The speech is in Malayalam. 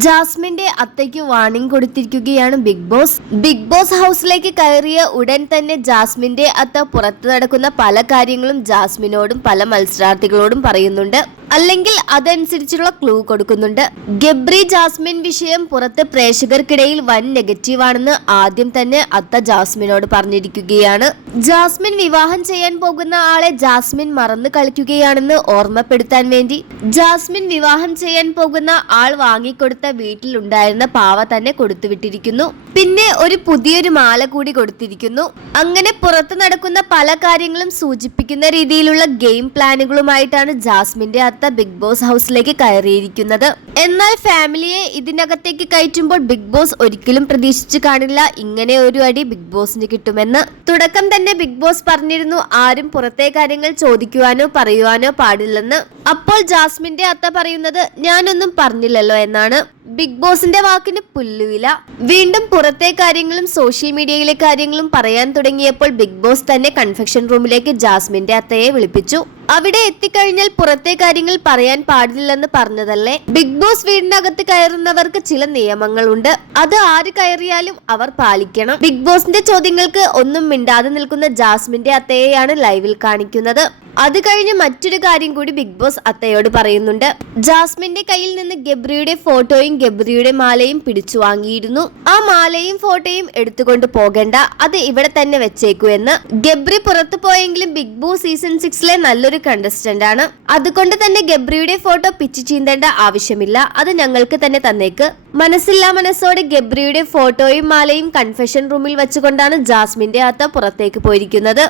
ജാസ്മിന്റെ അത്തയ്ക്ക് വാണിംഗ് കൊടുത്തിരിക്കുകയാണ് ബിഗ് ബോസ്. ബിഗ് ബോസ് ഹൗസിലേക്ക് കയറിയ ഉടൻ തന്നെ ജാസ്മിന്റെ അത്ത പുറത്തു നടക്കുന്ന പല കാര്യങ്ങളും ജാസ്മിനോടും പല മത്സരാർത്ഥികളോടും പറയുന്നുണ്ട്. അല്ലെങ്കിൽ അതനുസരിച്ചുള്ള ക്ലൂ കൊടുക്കുന്നുണ്ട്. ഗബ്രി ജാസ്മിൻ വിഷയം പുറത്ത് പ്രേക്ഷകർക്കിടയിൽ വൻ നെഗറ്റീവാണെന്ന് ആദ്യം തന്നെ അത്ത ജാസ്മിനോട് പറഞ്ഞിരിക്കുകയാണ്. ജാസ്മിൻ വിവാഹം ചെയ്യാൻ പോകുന്ന ആളെ ജാസ്മിൻ മറന്നു കളിക്കുകയാണെന്ന് ഓർമ്മപ്പെടുത്താൻ വേണ്ടി. ജാസ്മിൻ വിവാഹം ചെയ്യാൻ പോകുന്ന ആൾ വാങ്ങിക്കൊടുത്ത വീട്ടിലുണ്ടായിരുന്ന പാവ തന്നെ കൊടുത്തുവിട്ടിരിക്കുന്നു. പിന്നെ ഒരു പുതിയൊരു മാല കൂടി കൊടുത്തിരിക്കുന്നു. അങ്ങനെ പുറത്ത് നടക്കുന്ന പല കാര്യങ്ങളും സൂചിപ്പിക്കുന്ന രീതിയിലുള്ള ഗെയിം പ്ലാനുകളുമായിട്ടാണ് ജാസ്മിന്റെ അത്ത ബിഗ് ബോസ് ഹൗസിലേക്ക് കയറിയിരിക്കുന്നത്. എന്നാൽ ഫാമിലിയെ ഇതിനകത്തേക്ക് കയറ്റുമ്പോൾ ബിഗ് ബോസ് ഒരിക്കലും പ്രതീക്ഷിച്ചു കാണില്ല. ഇങ്ങനെ ഒരു അടി ബിഗ് ബോസിന് കിട്ടുമെന്ന്. തുടക്കം തന്നെ ബിഗ് ബോസ് പറഞ്ഞിരുന്നു. ആരും പുറത്തെ കാര്യങ്ങൾ ചോദിക്കുവാനോ പറയുവാനോ പാടില്ലെന്ന്. അപ്പോൾ ജാസ്മിന്റെ അത്ത പറയുന്നത് ഞാനൊന്നും പറഞ്ഞില്ലല്ലോ എന്നാണ്. ബിഗ് ബോസിന്റെ വാക്കിന് പുല്ലുവില. വീണ്ടും പുറത്തെ കാര്യങ്ങളും സോഷ്യൽ മീഡിയയിലെ കാര്യങ്ങളും പറയാൻ തുടങ്ങിയപ്പോൾ ബിഗ് ബോസ് തന്നെ കൺഫെക്ഷൻ റൂമിലേക്ക് ജാസ്മിന്റെ അത്തയെ വിളിപ്പിച്ചു. അവിടെ എത്തിക്കഴിഞ്ഞാൽ പുറത്തെ കാര്യങ്ങൾ പറയാൻ പാടില്ലെന്ന് പറഞ്ഞതല്ലേ? ബിഗ് ബോസ് വീടിനകത്ത് കയറുന്നവർക്ക് ചില നിയമങ്ങളുണ്ട്. അത് ആര് കയറിയാലും അവർ പാലിക്കണം. ബിഗ് ബോസിന്റെ ചോദ്യങ്ങൾക്ക് ഒന്നും മിണ്ടാതെ നിൽക്കുന്ന ജാസ്മിന്റെ അത്തയെയാണ് ലൈവിൽ കാണിക്കുന്നത്. അത് കഴിഞ്ഞ് മറ്റൊരു കാര്യം കൂടി ബിഗ് ബോസ് അത്തയോട് പറയുന്നുണ്ട്. ജാസ്മിന്റെ കയ്യിൽ നിന്ന് ഗബ്രിയുടെ ഫോട്ടോയും ഗബ്രിയുടെ മാലയും പിടിച്ചു വാങ്ങിയിരുന്നു. ആ മാലയും ഫോട്ടോയും എടുത്തുകൊണ്ട് പോകണ്ട അത് ഇവിടെ തന്നെ വെച്ചേക്കൂ എന്ന്. ഗബ്രി പുറത്തു പോയെങ്കിലും ബിഗ് ബോസ് സീസൺ സിക്സിലെ നല്ലൊരു കണ്ടസ്റ്റന്റ് ആണ്. അതുകൊണ്ട് തന്നെ ഗബ്രിയുടെ ഫോട്ടോ പിച്ചു ചീന്തേണ്ട ആവശ്യമില്ല. അത് ഞങ്ങൾക്ക് തന്നെ തന്നേക്ക്. മനസ്സില്ലാ മനസ്സോടെ ഗബ്രിയുടെ ഫോട്ടോയും മാലയും കൺഫെഷൻ റൂമിൽ വെച്ചുകൊണ്ടാണ് ജാസ്മിന്റെ അത്ത പുറത്തേക്ക് പോയിരിക്കുന്നത്.